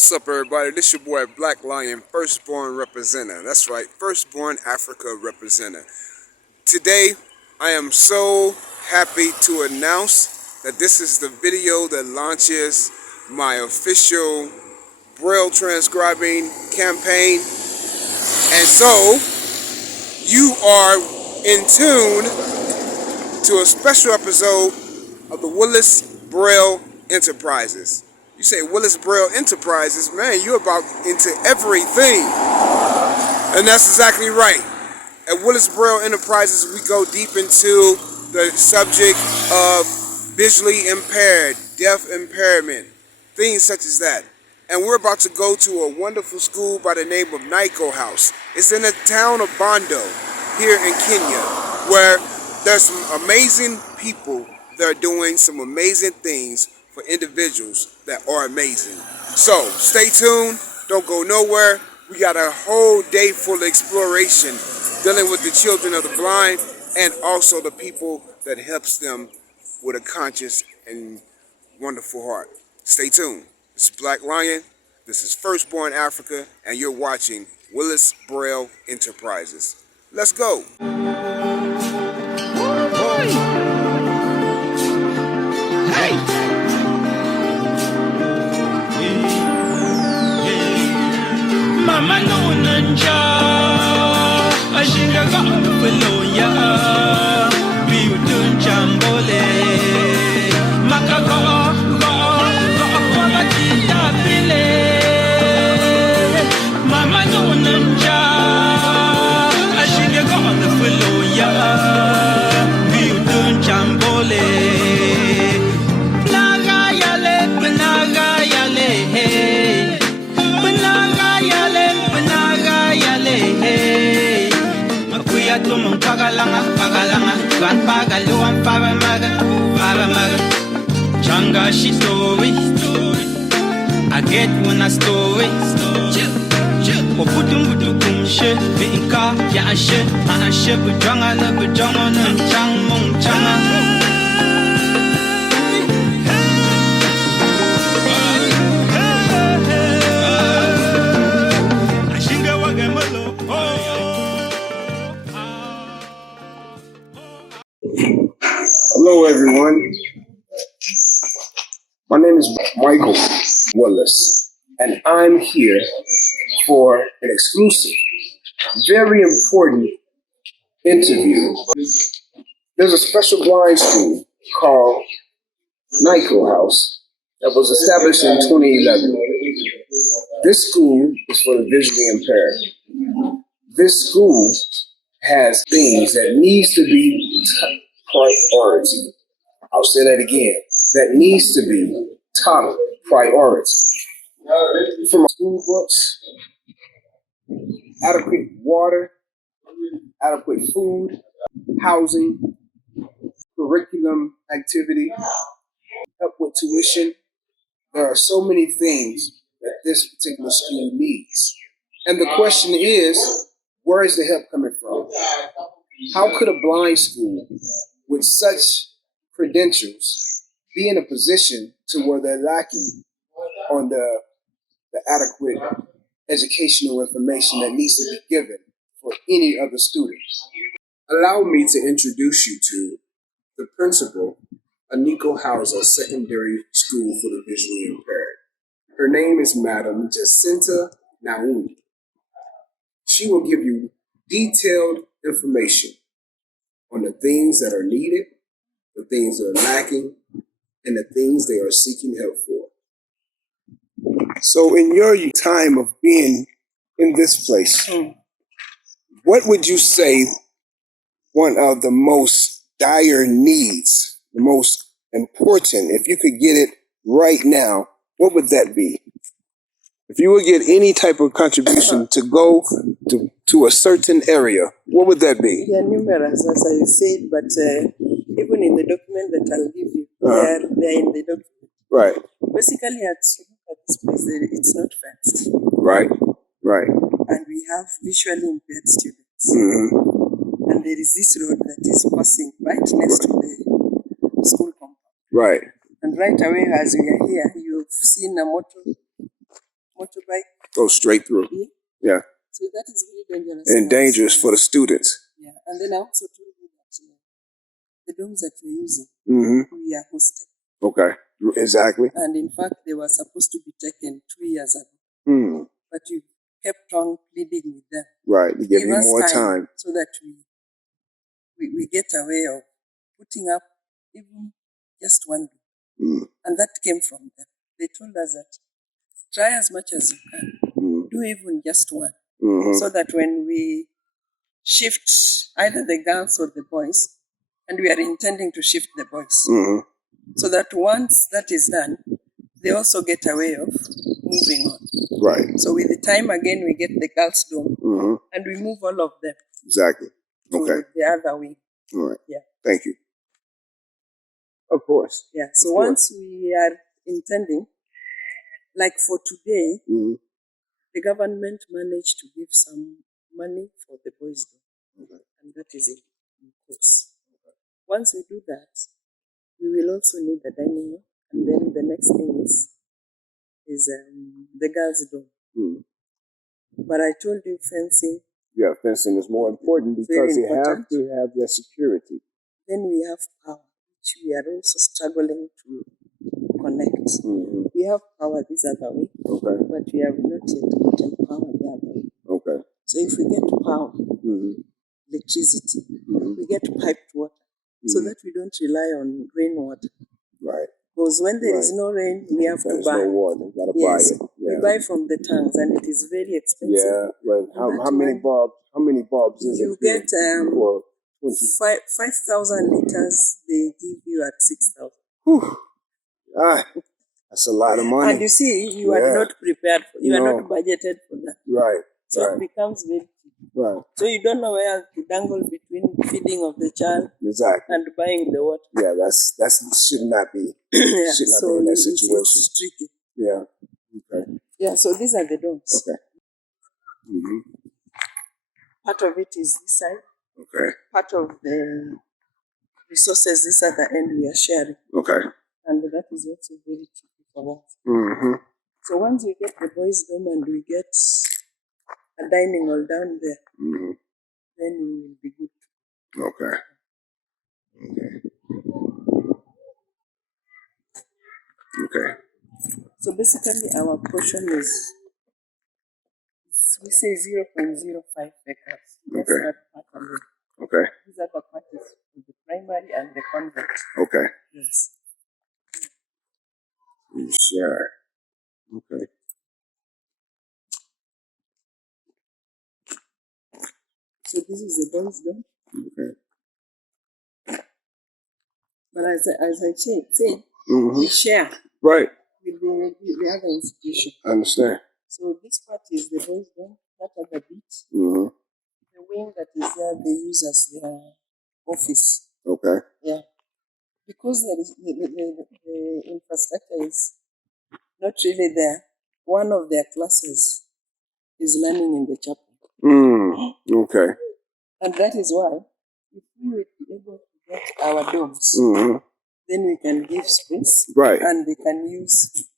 What's up, everybody? This your boy Black Lion, firstborn representative. That's right, firstborn Africa representative. Today, I am so happy to announce that this is the video that launches my official Braille transcribing campaign. And so, you are in tune to a special episode of the Willis Braille Enterprises. You say Willis Braille Enterprises, man, you're about into everything. And that's exactly right. At Willis Braille Enterprises, we go deep into the subject of visually impaired, deaf impairment, things such as that. And we're about to go to a wonderful school by the name of Nico House. It's in the town of Bondo, here in Kenya, where there's some amazing people that are doing some amazing things for individuals that are amazing. So stay tuned, don't go nowhere. We got a whole day full of exploration dealing with the children of the blind and also the people that helps them with a conscious and wonderful heart. Stay tuned. This is Black Lion, this is Firstborn Africa, and you're watching Willis Braille Enterprises. Let's go. Mama no nanja, ashinga go below ya, biudun jambole, makako go makia bile. Mama no nanja, ashinga go below ya, biudun jambole. Pagalanga, Van Pagaluan, Paramaga, Changa, she story. I get when I story. Oputum, shit, Vinka, Yashe, Ashe, Bujanga, Bujanga, and Chang Mong Changa. Hello, everyone. My name is Michael Willis, and I'm here for an exclusive, very important interview. There's a special blind school called Nico House that was established in 2011. This school is for the visually impaired. This school has things that needs to be priority. I'll say that again. That needs to be top priority. From school books, adequate water, adequate food, housing, curriculum activity, help with tuition. There are so many things that this particular school needs. And the question is, where is the help coming from? How could a blind school with such credentials be in a position to where they're lacking on the adequate educational information that needs to be given for any other students? Allow me to introduce you to the principal of Nico House Secondary School for the Visually Impaired. Her name is Madam Jacinta Naomi. She will give you detailed information on the things that are needed, the things that are lacking, and the things they are seeking help for. So in your time of being in this place, what would you say one of the most dire needs, the most important, if you could get it right now, what would that be? If you would get any type of contribution to go to a certain area, what would that be? They are numerous, as I said, but even in the document that I'll give you, they are in the document. Right. Basically, at this place, it's not fenced. Right. And we have visually impaired students. Mm-hmm. And there is this road that is passing right next to the school compound. Right. And right away, as we are here, you've seen a motor motorbike. Goes straight through. Yeah. Yeah. So that is very dangerous. And dangerous for the students. Yeah. And then I also told you that the dorms that we're using, Mm-hmm. we are hosted. Okay. Exactly. And in fact, they were supposed to be taken 2 years ago. Mm. But you kept on pleading with them. Right. To give you us more time. so that we get a way of putting up even just one door. Mm. And that came from them. They told us that try as much as you can. Do even just one. Mm-hmm. So that when we shift either the girls or the boys, and we are intending to shift the boys, Mm-hmm. so that once that is done, they also get a way of moving on. Right. So with the time again, we get the girls' dorm, Mm-hmm. and we move all of them. Exactly. Okay. To the other wing. All right. Yeah. Thank you. Of course. Yeah. So once we are intending, like for today, mm-hmm. the government managed to give some money for the boys' dorm, Okay. and that is in course. Okay. Once we do that, we will also need the dining room, and then the next thing is the girls' dorm. Mm. But I told you fencing. Yeah, fencing is more important because they have to have their security. Then we have power, which we are also struggling to connect. Mm-hmm. We have power this other way, okay, but we have not yet gotten power the other way. Okay. So if we get power, electricity, we get piped water, so that we don't rely on rainwater. Right. Because when there is no rain, we have to buy. No water. You gotta buy it. Yeah. We buy from the tanks, and it is very expensive. Yeah. Well, how many bulbs? How many bulbs is it? You get 5,000 liters. They give you at 6,000. Ah, that's a lot of money. And you see, you are not prepared. You are not budgeted for that. Right. So it becomes very cheap. Right. So you don't know where to dangle between feeding of the child and buying the water. Yeah, that's should not be. Yeah, should not be in that situation. It's tricky. Yeah. Okay. Yeah. So these are the dorms. Okay. Mm-hmm. Part of it is this side. Okay. Part of the resources this other end we are sharing. Okay. And that is also very tricky for us. Mm-hmm. So once we get the boys' dorm and we get a dining hall down there, then we will be good. Okay. Okay. Okay. So basically our portion is, we say 0.05 acres. Okay. Okay. These are the parts of the primary and the convent. Okay. Yes. Sure. Okay. So this is the boys' dorm. Okay. But as I said, we share right with the other institution. I understand. So this part is the boys' dorm, that other bit. The wing that is there, they use as their office. Okay. Yeah. Because there is the infrastructure is not really there. One of their classes is learning in the chapel. Okay. And that is why, if we were able to get our dorms, then we can give space. Right. And they can use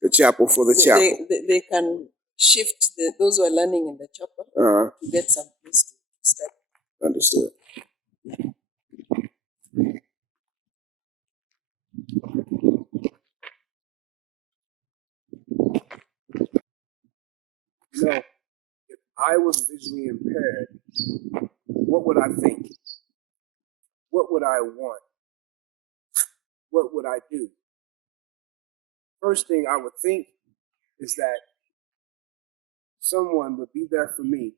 the chapel for the chapel. They can shift those who are learning in the chapel to get some place to study. Understood. You know, if I was visually impaired, what would I think? What would I want? What would I do? First thing I would think is that someone would be there for me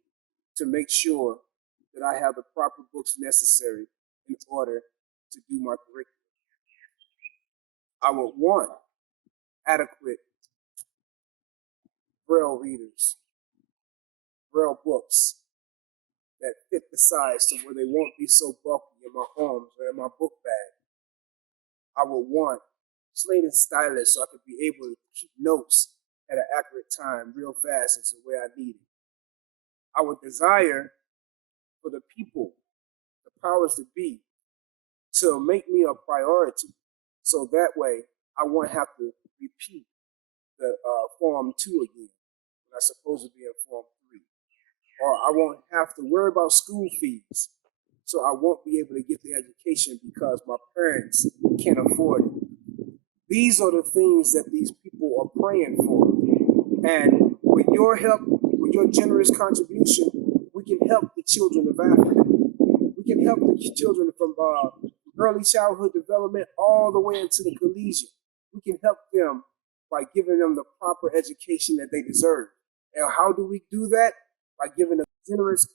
to make sure that I have the proper books necessary in order to do my curriculum. I would want adequate Braille readers, Braille books that fit the size to where they won't be so bulky in my arms or in my book bag. I would want slate and stylus so I could be able to keep notes at an accurate time real fast as the way I need it. I would desire for the people, the powers that be, to make me a priority so that way I won't have to repeat the Form 2 again when I'm supposed to be in Form 3. Or I won't have to worry about school fees. So I won't be able to get the education because my parents can't afford it. These are the things that these people are praying for. And with your help, with your generous contribution, we can help the children of Africa. We can help the children from early childhood development all the way into the collegiate. We can help them by giving them the proper education that they deserve. And how do we do that? By giving a generous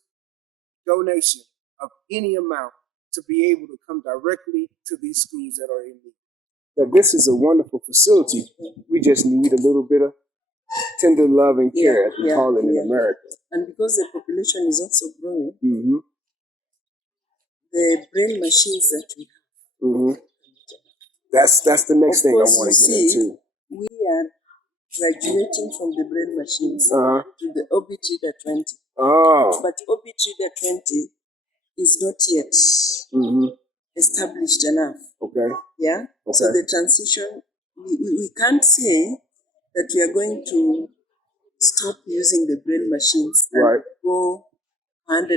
donation of any amount to be able to come directly to these schools that are in need. Now, this is a wonderful facility. We just need a little bit of tender love and care, as we call it in America. And because the population is also growing, the brain machines that we have. That's the next thing I want to get into. We are graduating from the brain machines to the OBT 20. But OBT 20 is not yet established enough. Okay. Yeah. Okay. So the transition, we can't say that we are going to stop using the brain machines and go 100%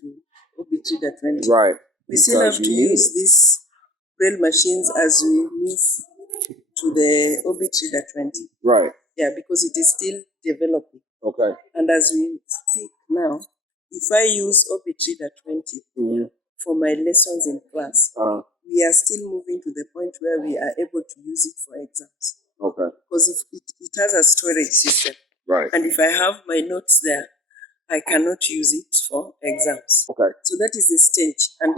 to OBT 20. Right. We still have to use these braille machines as we move to the OBT 20. Right. Yeah, because it is still developing. Okay. And as we speak now, if I use OBT 20 for my lessons in class, we are still moving to the point where we are able to use it for exams. Okay. Because if it has a storage system. Right. And if I have my notes there, I cannot use it for exams. Okay. So that is the stage. And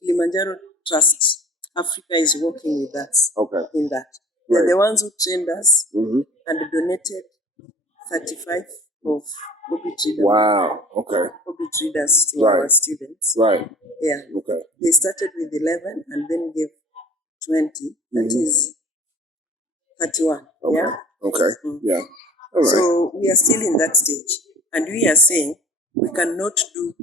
Kilimanjaro Trust Africa is working with us in that. They're the ones who trained us and donated 35 of OBT readers. Wow. Okay. OBT readers to our students. Right. Yeah. Okay. They started with 11 and then gave 20. That is 31. Okay. Yeah. Okay. Yeah. All right. So we are still in that stage. And we are saying we cannot do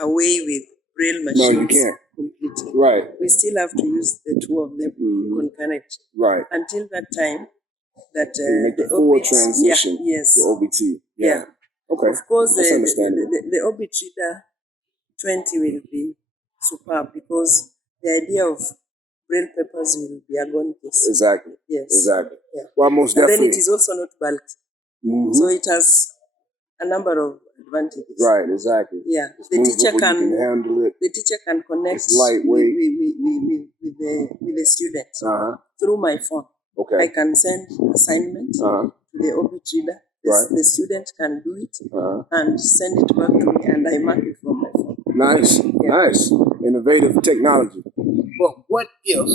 away with braille machines. No, you can't. Completely. Right. We still have to use the two of them concurrently. Right. Until that time that make the full transition to OBT. Yeah. Okay. Of course, that's understandable. the OBT reader 20 will be superb because the idea of braille papers will be a gone case. Exactly. Yes. Exactly. Yeah. Well, most definitely. And then it is also not bulky. So it has a number of advantages. Right, exactly. Yeah. It's movable, you can handle it. The teacher can connect it's lightweight. with the students through my phone. Okay. I can send assignments to the OBT reader. The student can do it and send it back to me, and I mark it from my phone. Nice, nice. Innovative technology. But what if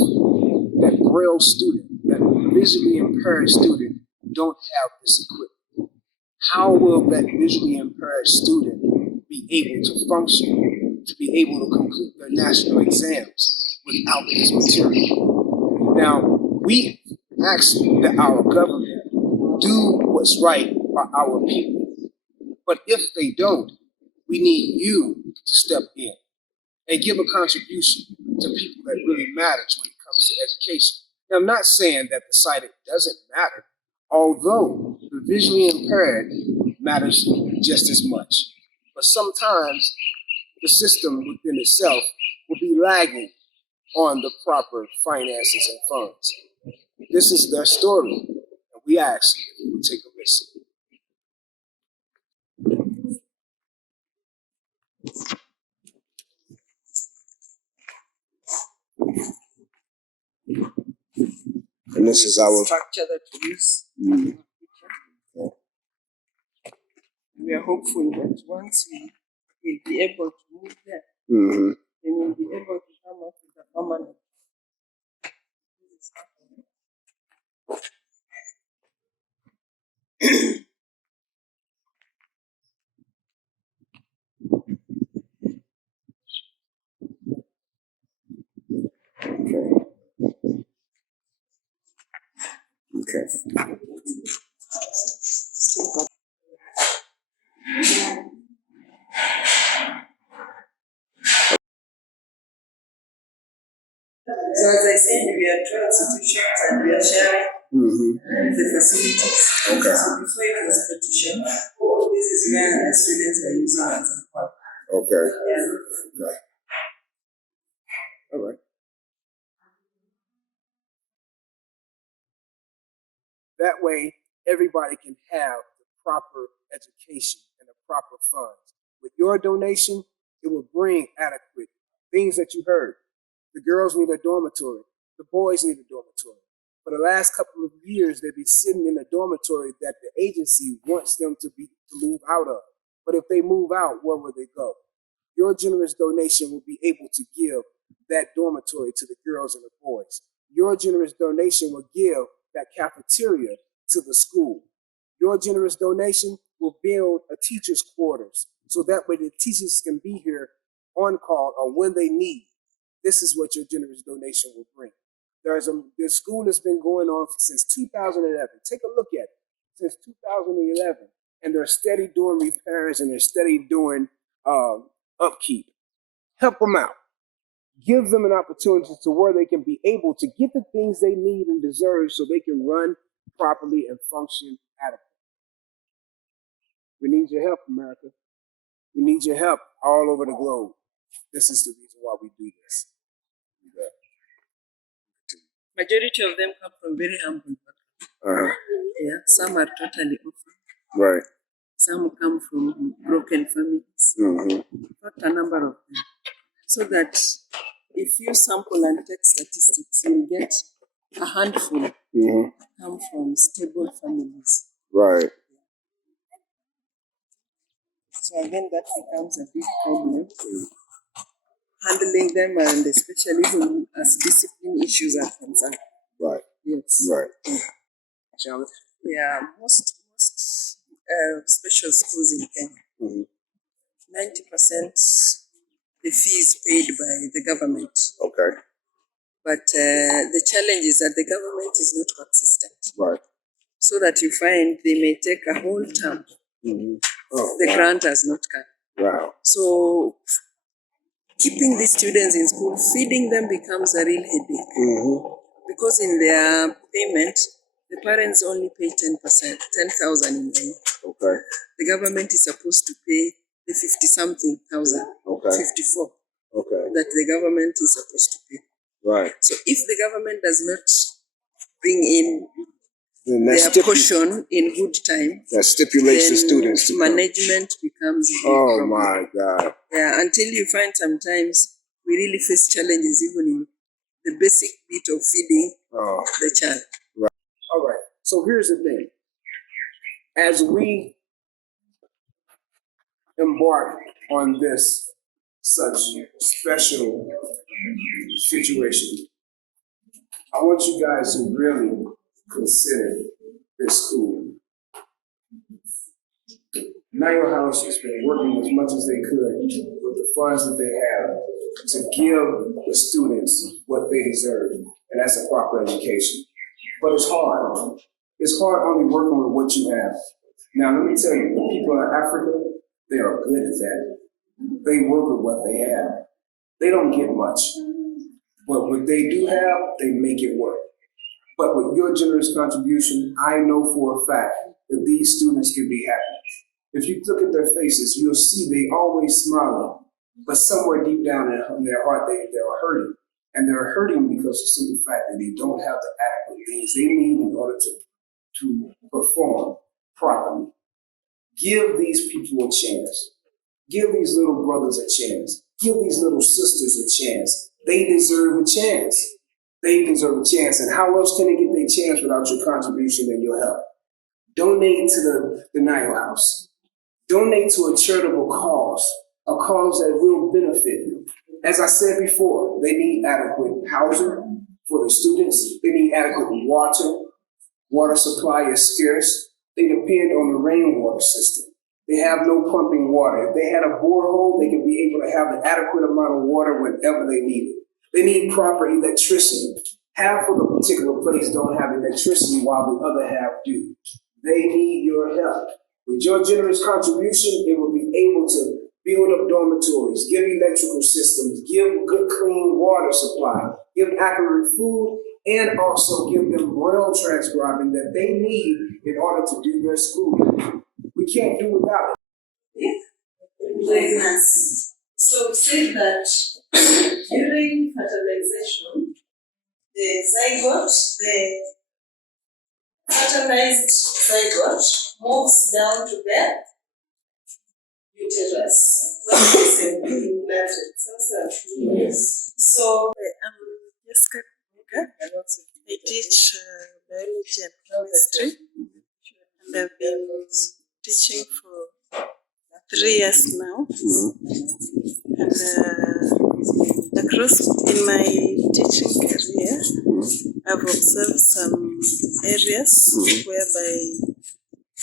that Braille student, that visually impaired student, don't have this equipment? How will that visually impaired student be able to function, to be able to complete their national exams without this material? Now, we ask that our government do what's right by our people. But if they don't, we need you to step in and give a contribution to people that really matters when it comes to education. Now, I'm not saying that the sighted doesn't matter, although the visually impaired matters just as much. But sometimes the system within itself will be lagging on the proper finances and funds. This is their story, and we ask if you would take a listen. And this is our structure that we use. We are hopeful that once we will be able to move there, then we'll be able to come up with a permanent. Okay. So as I said, we are two institutions and we are sharing the facilities. Okay. So before it was petition, this is where the students were using as a hub. Okay. Yeah. Okay. All right. That way, everybody can have the proper education and the proper funds. With your donation, it will bring adequate things that you heard. The girls need a dormitory. The boys need a dormitory. For the last couple of years, they've been sitting in a dormitory that the agency wants them to move out of. But if they move out, where will they go? Your generous donation will be able to give that dormitory to the girls and the boys. Your generous donation will give that cafeteria to the school. Your generous donation will build a teacher's quarters so that way the teachers can be here on call or when they need. This is what your generous donation will bring. This school has been going on since 2011. Take a look at it. Since 2011. And they're steady doing repairs and they're steady doing upkeep. Help them out. Give them an opportunity to where they can be able to get the things they need and deserve so they can run properly and function adequately. We need your help, America. We need your help all over the globe. This is the reason why we do this. Majority of them come from very humble backgrounds. Yeah, some are totally orphan. Right. Some come from broken families. Not a number of them. So that if you sample and take statistics, you get a handful come from stable families. Right. So again, that becomes a big problem. Handling them, and especially as discipline issues are concerned. Right. Yes. Right. Yeah, most special schools in Kenya, 90% the fee is paid by the government. Okay. But the challenge is that the government is not consistent. Right. So that you find they may take a whole term. The grant has not come. Wow. So keeping these students in school, feeding them becomes a real headache. Because in their payment, the parents only pay 10%, 10,000 in a year. Okay. The government is supposed to pay the 50-something thousand, 54. Okay. That the government is supposed to pay. Right. So if the government does not bring in their portion in good time, that stipulates the students to management becomes a big problem. My God. Yeah, until you find sometimes we really face challenges even in the basic bit of feeding the child. Right. All right. So here's the thing. As we embark on this such special situation, I want you guys to really consider this school. Nile House has been working as much as they could with the funds that they have to give the students what they deserve, and that's a proper education. But it's hard. It's hard only working with what you have. Now, let me tell you, the people in Africa, they are good at that. They work with what they have. They don't get much. But what they do have, they make it work. But with your generous contribution, I know for a fact that these students can be happy. If you look at their faces, you'll see they always smiling, but somewhere deep down in their heart, they're hurting. And they're hurting because of the simple fact that they don't have the adequate things they need in order to perform properly. Give these people a chance. Give these little brothers a chance. Give these little sisters a chance. They deserve a chance. They deserve a chance. And how else can they get their chance without your contribution and your help? Donate to the Nile House. Donate to a charitable cause, a cause that will benefit them. As I said before, they need adequate housing for the students. They need adequate water. Water supply is scarce. They depend on the rainwater system. They have no pumping water. If they had a borehole, they could be able to have an adequate amount of water whenever they need it. They need proper electricity. Half of the particular place don't have electricity while the other half do. They need your help. With your generous contribution, it will be able to build up dormitories, give electrical systems, give good clean water supply, give accurate food, and also give them braille transcribing that they need in order to do their schooling. We can't do without it. Pregnancy. So we say that during fertilization, the zygote, the fertilized zygote moves down to the uterus when it's implanted. Yes. So I'm Jessica. I teach biology and chemistry, and I've been teaching for 3 years now. And across in my teaching career, I've observed some areas whereby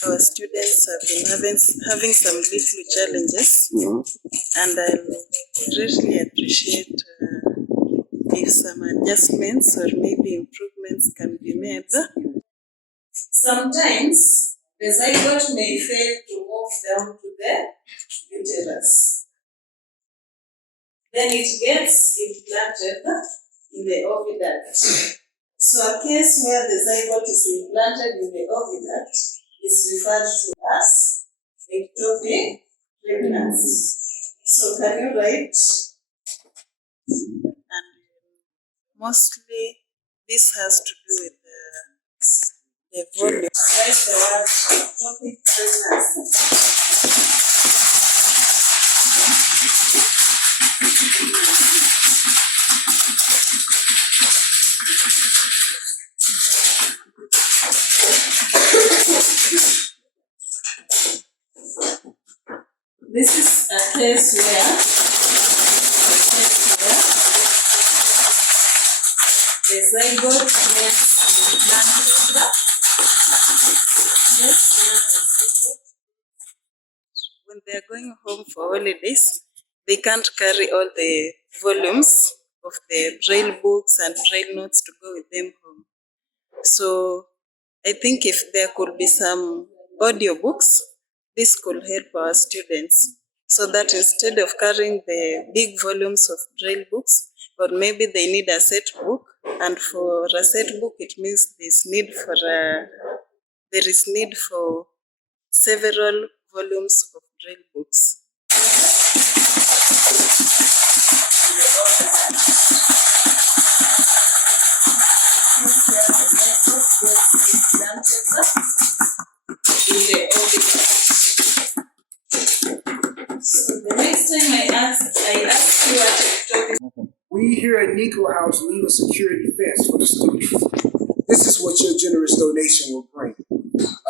our students have been having some little challenges, and I greatly appreciate if some adjustments or maybe improvements can be made. Sometimes the zygote may fail to move down to the uterus. Then it gets implanted in the oviduct. So a case where the zygote is implanted in the oviduct is referred to as ectopic pregnancy. So can you write? And mostly this has to do with the volume. Write the word ectopic pregnancy. This is a case where the zygote gets implanted. When they are going home for holidays, they can't carry all the volumes of the braille books and braille notes to go with them home. So I think if there could be some audiobooks, this could help our students, so that instead of carrying the big volumes of braille books, or maybe they need a set book, and for a set book it means there is need for several volumes of braille books. So the next time I ask you what topic. We here at Nico House need a security fence for the students. This is what your generous donation will bring.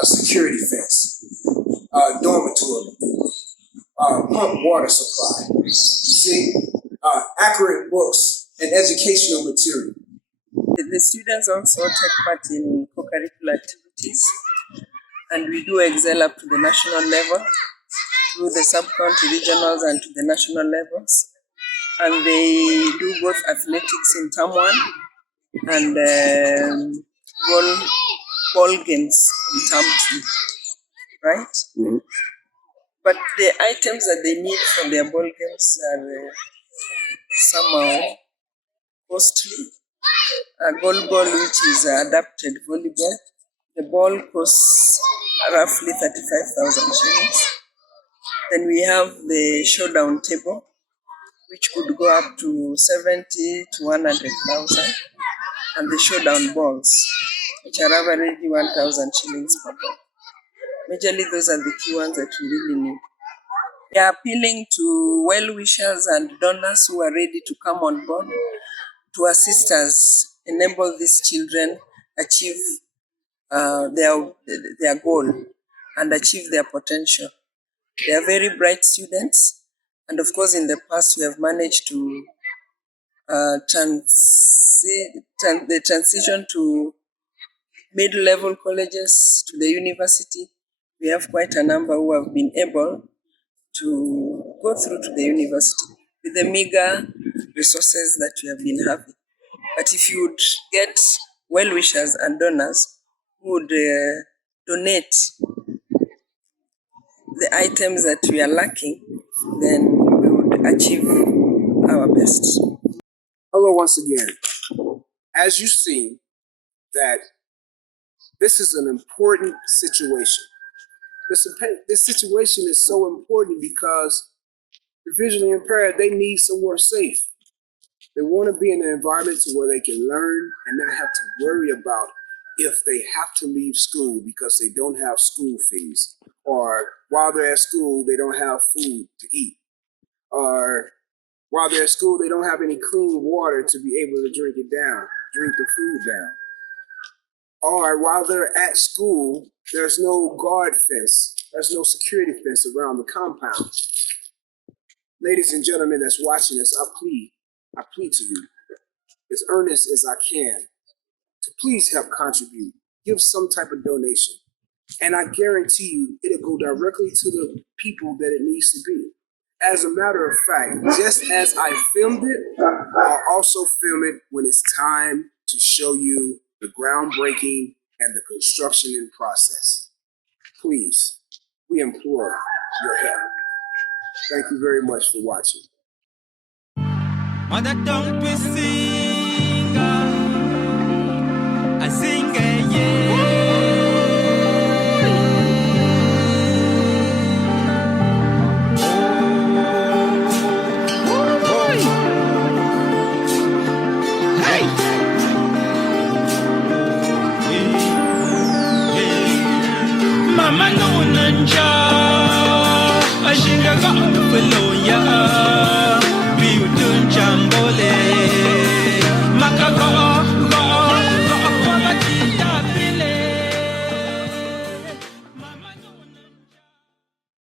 A security fence, a dormitory, pump water supply, accurate books and educational material. The students also take part in co-curricular activities, and we do excel up to the national level, through the sub-county regionals and to the national levels. And they do both athletics in term 1 and ball games in term 2, right? Mm-hmm. But the items that they need for their ball games are somehow costly. A goal ball, which is adapted volleyball, the ball costs roughly 35,000 shillings. Then we have the showdown table, which could go up to 70 to 100,000, and the showdown balls, which are averagely 1,000 shillings per ball. Majorly, those are the key ones that we really need. We are appealing to well-wishers and donors who are ready to come on board to assist us enable these children achieve their goal and achieve their potential. They are very bright students, and of course in the past we have managed to the transition to mid-level colleges to the university. We have quite a number who have been able to go through to the university with the meager resources that we have been having. But if you would get well-wishers and donors who would donate the items that we are lacking, then we would achieve our best. Hello once again. as you see, that this is an important situation. This situation is so important because the visually impaired, they need somewhere safe. They want to be in an environment where they can learn and not have to worry about if they have to leave school because they don't have school fees, or while they're at school, they don't have food to eat, or while they're at school, they don't have any clean water to be able to drink the food down. Or while they're at school, there's no guard fence, there's no security fence around the compound. Ladies and gentlemen that's watching this, I plead to you, as earnest as I can, to please help contribute. Give some type of donation. And I guarantee you, it'll go directly to the people that it needs to be. As a matter of fact, just as I filmed it, I'll also film it when it's time to show you the groundbreaking and the construction in process. Please, we implore your help. Thank you very much for watching. Mother tongue twisting, I sing